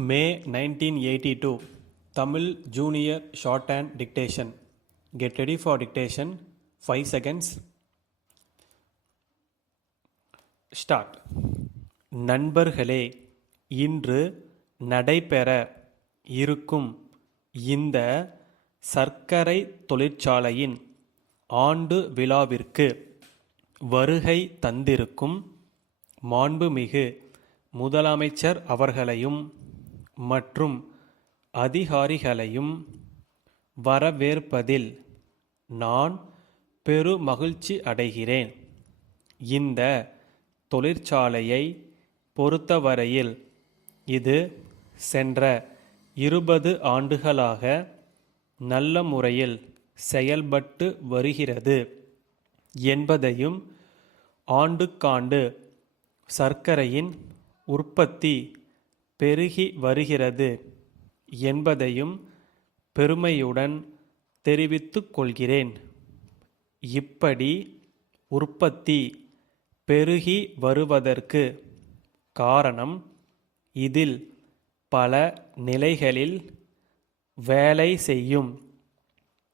May 1982 Tamil Junior Shorthand Dictation. Get ready for dictation. 5 seconds. Start. நண்பர்களே, இன்று நடைபெற இருக்கும் இந்த சர்க்கரை தொழிற்சாலையின் ஆண்டு விழாவிற்கு வருகை தந்திருக்கும் மாண்புமிகு முதலமைச்சர் அவர்களையும் மற்றும் அதிகாரிகளையும் வரவேற்பதில் நான் பெருமகிழ்ச்சி அடைகிறேன். இந்த தொழிற்சாலையை பொறுத்தவரையில் இது சென்ற 20 ஆண்டுகளாக நல்ல முறையில் செயல்பட்டு வருகிறது என்பதையும், ஆண்டுக்காண்டு சர்க்கரையின் உற்பத்தி பெருகி வருகிறது என்பதையும் பெருமையுடன் தெரிவித்துக் கொள்கிறேன். இப்படி உற்பத்தி பெருகி வருவதற்கு காரணம், இதில் பல நிலைகளில் வேலை செய்யும்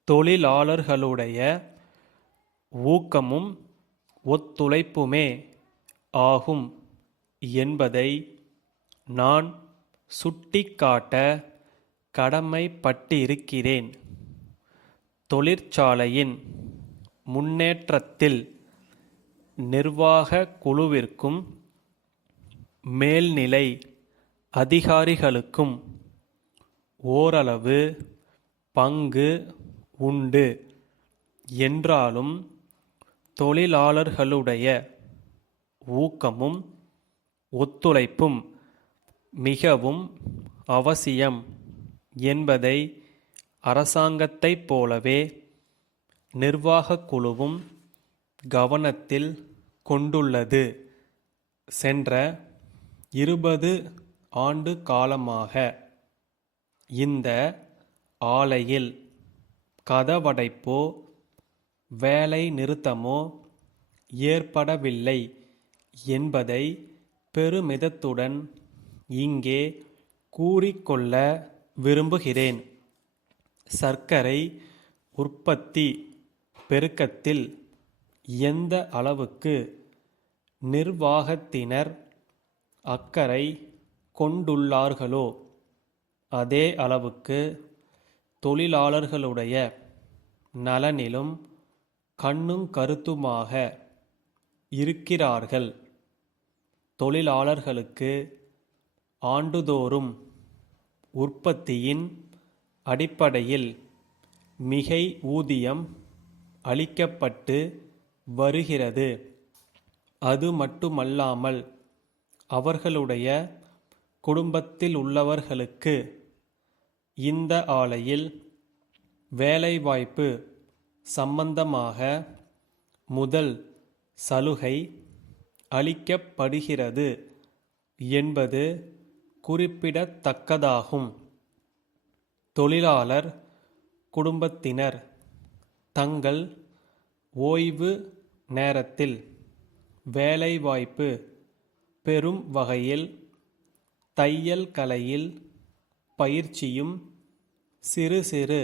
தொழிலாளர்களுடைய ஊக்கமும் ஒத்துழைப்புமே ஆகும் என்பதை நான் சுட்டிக்காட்ட கடமைப்பட்டிருக்கிறேன். தொழிற்சாலையின் முன்னேற்றத்தில் நிர்வாக குழுவிற்கும் மேல்நிலை அதிகாரிகளுக்கும் ஓரளவு பங்கு உண்டு என்றாலும், தொழிலாளர்களுடைய ஊக்கமும் ஒத்துழைப்பும் மிகவும் அவசியம் என்பதை அரசாங்கத்தைப் போலவே நிர்வாகக் குழுவும் கவனத்தில் கொண்டுள்ளது. சென்ற 20 ஆண்டு காலமாக இந்த ஆலையில் கதவடைப்போ வேலை நிறுத்தமோ ஏற்படவில்லை என்பதை பெருமிதத்துடன் இங்கே கூறிக்கொள்ள விரும்புகிறேன். சர்க்கரை உற்பத்தி பெருக்கத்தில் எந்த அளவுக்கு நிர்வாகத்தினர் அக்கறை கொண்டுள்ளார்களோ அதே அளவுக்கு தொழிலாளர்களுடைய நலனிலும் கண்ணும் கருத்துமாக இருக்கிறார்கள். தொழிலாளர்களுக்கு ஆண்டுதோறும் உற்பத்தியின் அடிப்படையில் மிகை ஊதியம் அளிக்கப்பட்டு வருகிறது. அது மட்டுமல்லாமல் அவர்களுடைய குடும்பத்தில் உள்ளவர்களுக்கு இந்த ஆலையில் வேலைவாய்ப்பு சம்பந்தமாக முதல் சலுகை அளிக்கப்படுகிறது என்பது குறிப்பிடத்தக்கதாகும். தொழிலாளர் குடும்பத்தினர் தங்கள் ஓய்வு நேரத்தில் வேலைவாய்ப்பு பெறும் வகையில் தையல் கலையில் பயிற்சியும், சிறு சிறு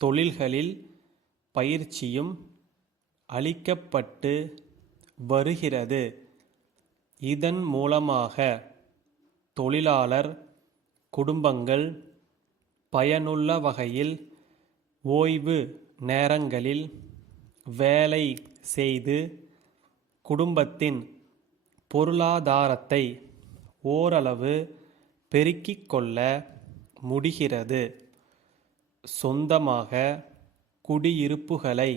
தொழில்களில் பயிற்சியும் அளிக்கப்பட்டு வருகிறது. இதன் மூலமாக தொழிலாளர் குடும்பங்கள் பயனுள்ள வகையில் ஓய்வு நேரங்களில் வேலை செய்து குடும்பத்தின் பொருளாதாரத்தை ஓரளவு பெருக்கிக் கொள்ள முடிகிறது. சொந்தமாக குடியிருப்புகளை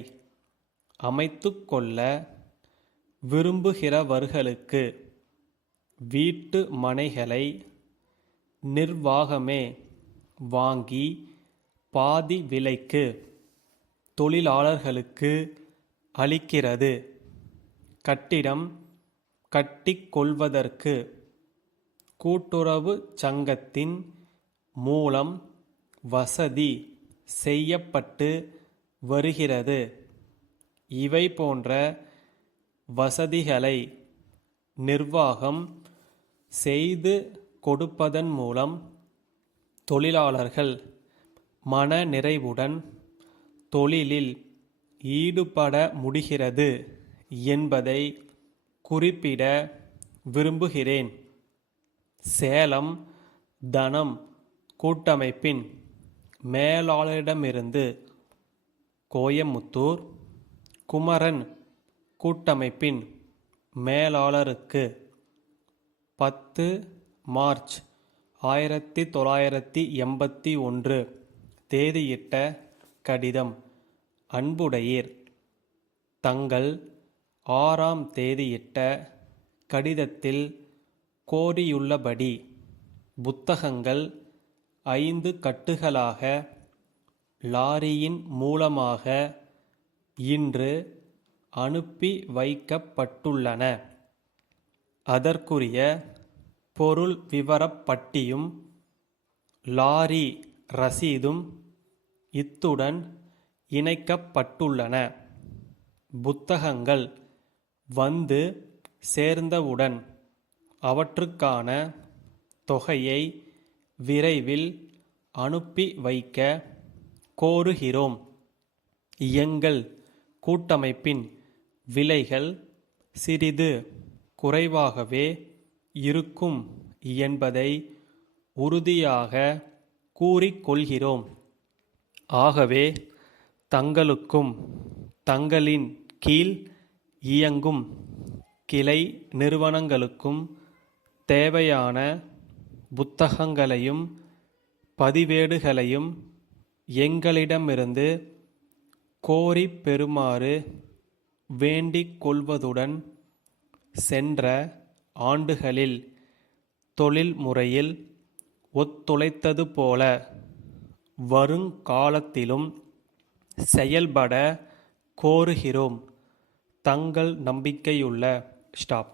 அமைத்துக்கொள்ள விரும்புகிறவர்களுக்கு வீட்டு மனைகளை நிர்வாகமே வாங்கி பாதி விலைக்கு தொழிலாளர்களுக்கு அளிக்கிறது. கட்டிடம் கட்டிக்கொள்வதற்கு கூட்டுறவு சங்கத்தின் மூலம் வசதி செய்யப்பட்டு வருகிறது. இவை போன்ற வசதிகளை நிர்வாகம் செய்து கொடுப்பதன் மூலம் தொழிலாளர்கள் மன நிறைவுடன் தொழிலில் ஈடுபட முடிகிறது என்பதை குறிப்பிட விரும்புகிறேன். சேலம் தனம் கூட்டமைப்பின் மேலாளரிடமிருந்து கோயமுத்தூர் குமரன் கூட்டமைப்பின் மேலாளருக்கு 10 மார்ச் 1981 தேதியிட்ட கடிதம். அன்புடையீர், தங்கள் 6ஆம் தேதியிட்ட கடிதத்தில் கோரியுள்ளபடி புத்தகங்கள் 5 கட்டுகளாக லாரியின் மூலமாக இன்று அனுப்பி வைக்கப்பட்டுள்ளன. அதற்குரிய பொருள் விவரப் பட்டியும் லாரி ரசீதும் இத்துடன் இணைக்கப்பட்டுள்ளன. புத்தகங்கள் வந்து சேர்ந்தவுடன் அவற்றுக்கான தொகையை விரைவில் அனுப்பி வைக்க கோருகிறோம். எங்கள் கூட்டமைப்பின் விலைகள் சிறிது குறைவாகவே இருக்கும் என்பதை உறுதியாக கூறிக்கொள்கிறோம். ஆகவே தங்களுக்கும் தங்களின் கீழ் இயங்கும் கிளை நிறுவனங்களுக்கும் தேவையான புத்தகங்களையும் பதிவேடுகளையும் எங்களிடமிருந்து கோரிப் பெறுமாறு வேண்டிக் கொள்வதுடன் சென்ற ஆண்டுகளில் தொழில்முறையில் ஒத்துழைத்தது போல வருங்காலத்திலும் செயல்பட கோருகிறோம். தங்கள் நம்பிக்கையுள்ள ஸ்டாப்.